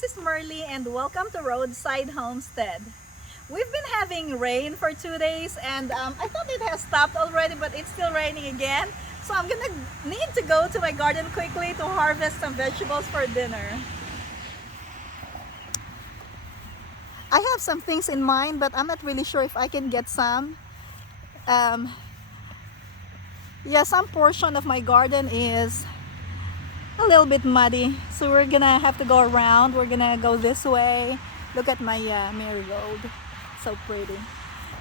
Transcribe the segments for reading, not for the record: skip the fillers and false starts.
this is Merly and welcome to Roadside Homestead. We've been having rain for 2 days and I thought it has stopped already, but it's still raining again. So I'm gonna need to go to my garden quickly to harvest some vegetables for dinner. I have some things in mind, but I'm not really sure if I can get some. Yeah, some portion of my garden is a little bit muddy, so we're gonna have to go around. We're gonna go this way. Look at my marigold, so pretty.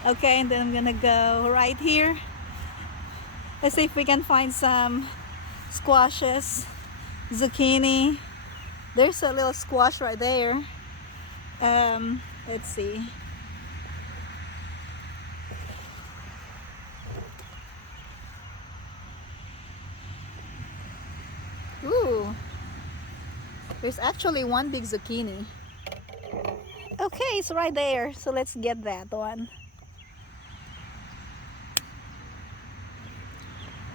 Okay, and then I'm gonna go right here. Let's see if we can find some squashes, zucchini. There's a little squash right there. Let's see. Ooh, there's actually one big zucchini. Okay, it's right there, so let's get that one.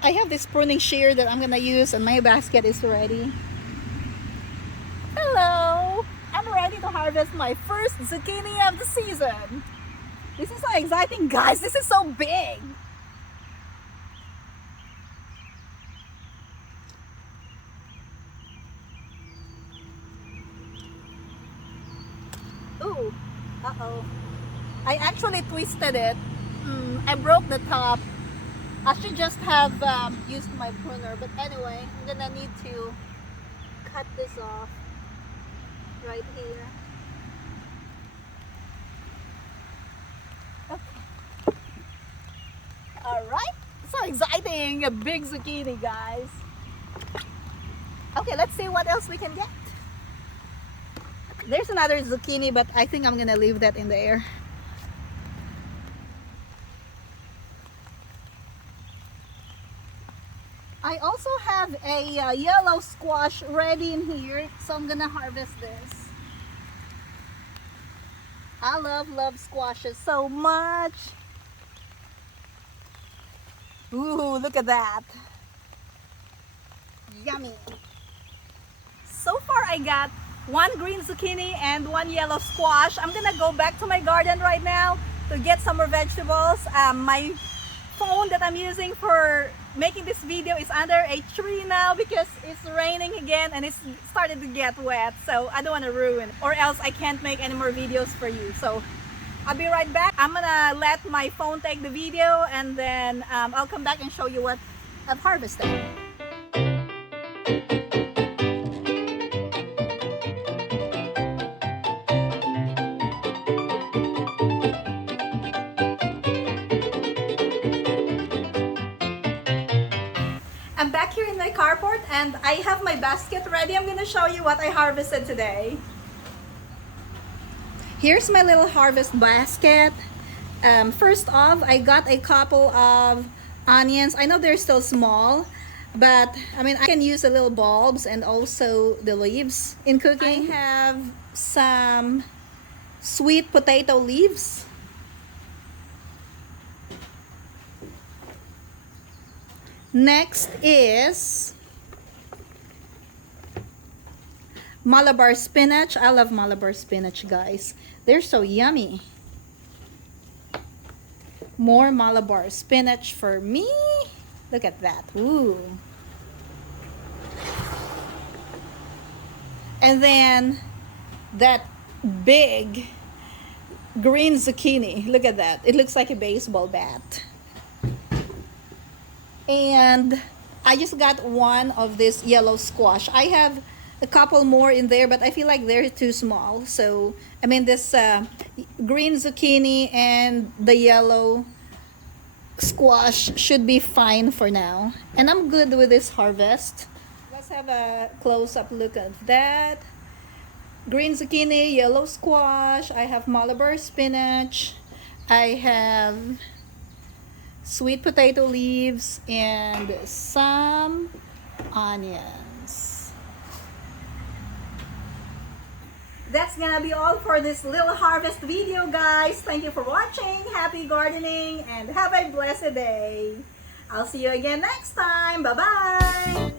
I have this pruning shear that I'm gonna use, and my basket is ready. Hello! I'm ready to harvest my first zucchini of the season. This is so exciting, guys. This is so big. Ooh, uh-oh. I actually twisted it. I broke the top. I should just have used my pruner, but anyway, I'm gonna need to cut this off right here. Okay. Alright, so exciting! A big zucchini, guys. Okay, let's see what else we can get. There's another zucchini, but I think I'm gonna leave that in the air. I also have a yellow squash ready in here, so I'm gonna harvest this. I love squashes so much. Ooh, look at that. Yummy. So far I got one green zucchini and one yellow squash. I'm gonna go back to my garden right now to get some more vegetables. My phone that I'm using for making this video is under a tree now because it's raining again and it's started to get wet, so I don't want to ruin it, or else I can't make any more videos for you. So I'll be right back. I'm gonna let my phone take the video, and then I'll come back and show you what I've harvested. I'm back here in my carport and I have my basket ready. I'm gonna show you what I harvested today. Here's my little harvest basket. First off, I got a couple of onions. I know they're still small, but I mean, I can use the little bulbs and also the leaves in cooking. I have some sweet potato leaves. Next is Malabar spinach. I love Malabar spinach, guys. They're so yummy. More Malabar spinach for me. Look at that. Ooh. And then that big green zucchini. Look at that. It looks like a baseball bat. And I just got one of this yellow squash. I have a couple more in there, but I feel like they're too small. So I mean, this green zucchini and the yellow squash should be fine for now, and I'm good with this harvest. Let's have a close-up look at that. Green zucchini, yellow squash. I have Malabar spinach. I have sweet potato leaves and some onions. That's gonna be all for this little harvest video, guys. Thank you for watching. Happy gardening and have a blessed day. I'll see you again next time. Bye bye.